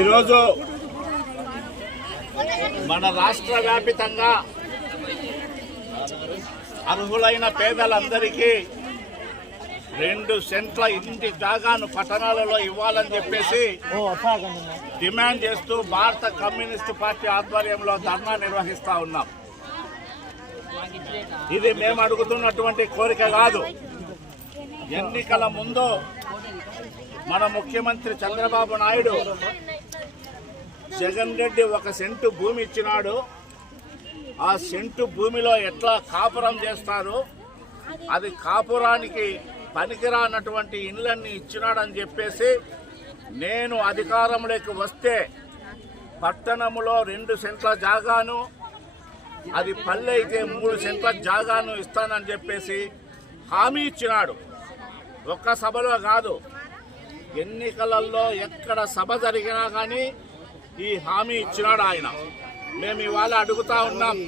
ఈరోజు మన రాష్ట్ర వ్యాపితంగా అర్హులైన పేదలందరికీ 2 సెంట్ల ఇంటి జాగాను పట్టణాలలో ఇవ్వాలని చెప్పేసి డిమాండ్ చేస్తూ భారత కమ్యూనిస్టు పార్టీ ఆధ్వర్యంలో ధర్నా నిర్వహిస్తా ఉన్నాం. ఇది మేము అడుగుతున్నటువంటి కోరిక కాదు. ఎన్నికల ముందు మన ముఖ్యమంత్రి చంద్రబాబు నాయుడు జగన్ రెడ్డి 1 సెంటు భూమి ఇచ్చినాడు. ఆ సెంటు భూమిలో ఎట్లా కాపురం చేస్తారు, అది కాపురానికి పనికిరానటువంటి ఇండ్లన్నీ ఇచ్చినాడని చెప్పేసి నేను అధికారంలోకి వస్తే పట్టణంలో 2 సెంట్ల జాగాను, అది పల్లె అయితే 3 సెంట్ల జాగాను ఇస్తానని చెప్పేసి హామీ ఇచ్చినాడు. ఒక్క సభలో కాదు, ఎన్నికలలో ఎక్కడ సభ జరిగినా కానీ ఈ హామీ ఇచ్చినాడు ఆయన. మేము ఇవాళ అడుగుతా ఉన్నాం,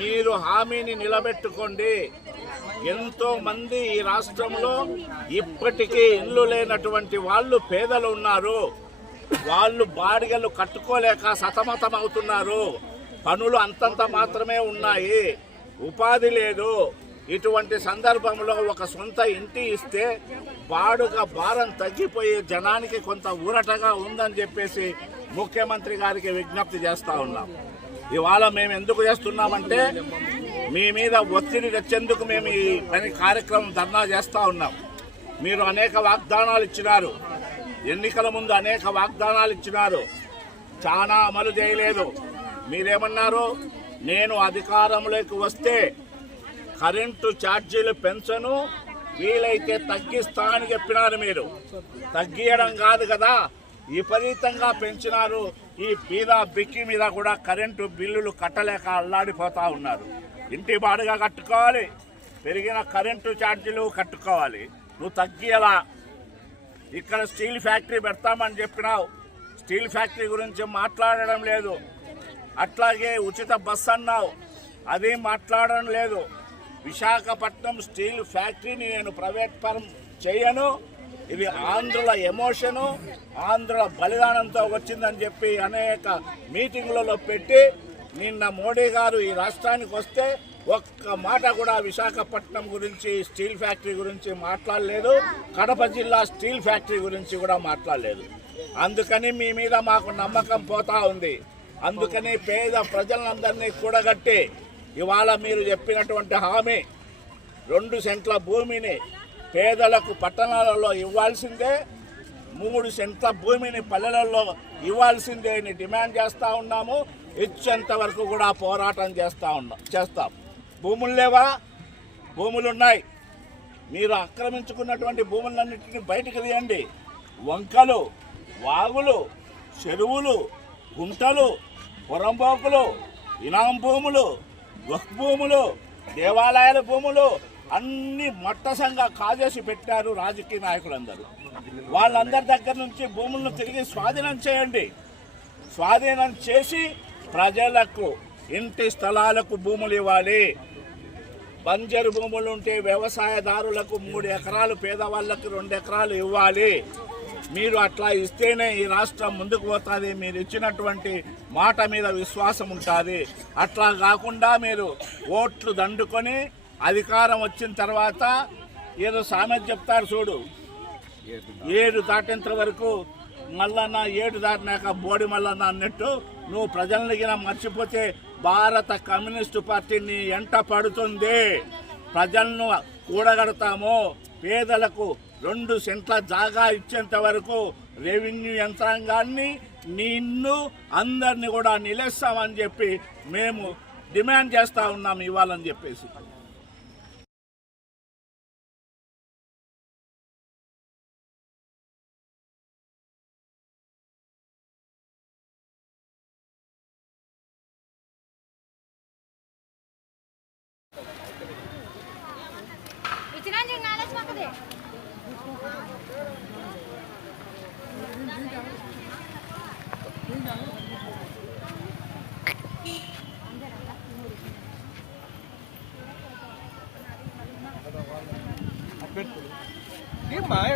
మీరు హామీని నిలబెట్టుకోండి. ఎంతో మంది ఈ రాష్ట్రంలో ఇప్పటికీ ఇల్లు లేనటువంటి వాళ్ళు పేదలు ఉన్నారు. వాళ్ళు బాడిగలు కట్టుకోలేక సతమతం అవుతున్నారు. పనులు అంతంత మాత్రమే ఉన్నాయి, ఉపాధి లేదు. ఇటువంటి సందర్భంలో ఒక సొంత ఇంటి ఇస్తే బాడుగ భారం తగ్గిపోయి జనానికి కొంత ఊరటగా ఉందని చెప్పేసి ముఖ్యమంత్రి గారికి విజ్ఞప్తి చేస్తూ ఉన్నాం. ఇవాళ మేము ఎందుకు చేస్తున్నామంటే మీ మీద ఒత్తిడి తెచ్చేందుకు మేము ఈ పని కార్యక్రమం ధర్నా చేస్తూ ఉన్నాం. మీరు అనేక వాగ్దానాలు ఇచ్చినారు, ఎన్నికల ముందు అనేక వాగ్దానాలు ఇచ్చినారు, చాలా అమలు చేయలేదు. మీరేమన్నారు, నేను అధికారంలోకి వస్తే కరెంటు ఛార్జీలు పెంచను, వీలైతే తగ్గిస్తా అని చెప్పినారు. మీరు తగ్గియడం కాదు కదా, విపరీతంగా పెంచినారు. ఈ పీద బిక్కి మీద కూడా కరెంటు బిల్లులు కట్టలేక అల్లాడిపోతా ఉన్నారు. ఇంటి బాడుగా కట్టుకోవాలి, పెరిగిన కరెంటు ఛార్జీలు కట్టుకోవాలి. నువ్వు తగ్గియలా. ఇక్కడ స్టీల్ ఫ్యాక్టరీ పెడతామని చెప్పినావు, స్టీల్ ఫ్యాక్టరీ గురించి మాట్లాడడం లేదు. అట్లాగే ఉచిత బస్సు అన్నావు, అది మాట్లాడడం లేదు. విశాఖపట్నం స్టీల్ ఫ్యాక్టరీని నేను ప్రైవేట్ పరం చేయను, ఇది ఆంధ్రుల ఎమోషను, ఆంధ్రుల బలిదానంతో వచ్చిందని చెప్పి అనేక మీటింగులలో పెట్టి నిన్న మోడీ గారు ఈ రాష్ట్రానికి వస్తే ఒక్క మాట కూడా విశాఖపట్నం గురించి, స్టీల్ ఫ్యాక్టరీ గురించి మాట్లాడలేదు. కడప జిల్లా స్టీల్ ఫ్యాక్టరీ గురించి కూడా మాట్లాడలేదు. అందుకని మీ మీద మాకు నమ్మకం పోతా ఉంది. అందుకని పేద ప్రజలందరినీ కూడగట్టి ఇవాళ మీరు చెప్పినటువంటి హామీ 2 సెంట్ల భూమిని పేదలకు పట్టణాలలో ఇవ్వాల్సిందే, 3 సెంట్ల భూమిని పల్లెలలో ఇవ్వాల్సిందే అని డిమాండ్ చేస్తూ ఉన్నాము. ఇచ్చేంత వరకు కూడా పోరాటం చేస్తాం. భూములు లేవా? భూములున్నాయి. మీరు ఆక్రమించుకున్నటువంటి భూములన్నింటినీ బయటకు తీయండి. వంకలు, వాగులు, చెరువులు, గుంటలు, పొరంబోకులు, ఇనాం భూములు, వక్ఫ్ భూములు, దేవాలయాల భూములు అన్ని మట్టసంగా కాజేసి పెట్టారు రాజకీయ నాయకులందరూ. వాళ్ళందరి దగ్గర నుంచి భూములను తిరిగి స్వాధీనం చేయండి. స్వాధీనం చేసి ప్రజలకు ఇంటి స్థలాలకు భూములు ఇవ్వాలి. బంజరు భూములు ఉంటే వ్యవసాయదారులకు 3 ఎకరాలు, పేదవాళ్ళకు 2 ఎకరాలు ఇవ్వాలి. మీరు అట్లా ఇస్తేనే ఈ రాష్ట్రం ముందుకు పోతుంది. మీరు ఇచ్చినటువంటి మాట మీద విశ్వాసం ఉంటుంది. అట్లా కాకుండా మీరు ఓట్లు దండుకొని అధికారం వచ్చిన తర్వాత ఏదో సామెత చెప్తారు చూడు, 7 దాటేంత వరకు మల్లన్న, 7 దాటినాక బోడి మల్లన్న అన్నట్టు నువ్వు ప్రజలకి మర్చిపోతే భారత కమ్యూనిస్టు పార్టీని ఎంట పడుతుంది. ప్రజలను కూడగడతాము. పేదలకు 2 సెంట్ల జాగా ఇచ్చేంత వరకు రెవెన్యూ యంత్రాంగాన్ని, నిన్ను అందరినీ కూడా నిలేస్తామని చెప్పి మేము డిమాండ్ చేస్తూ ఉన్నాం ఇవ్వాలని చెప్పేసి.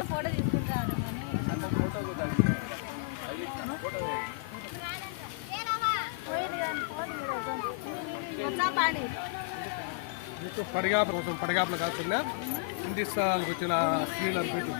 ఫోటో తీసుకుంటాను. పడిగాపుల కోసం పడిగాపులు కాకుండా ఇంటి స్థలాలకు వచ్చిన స్త్రీలను పెట్టి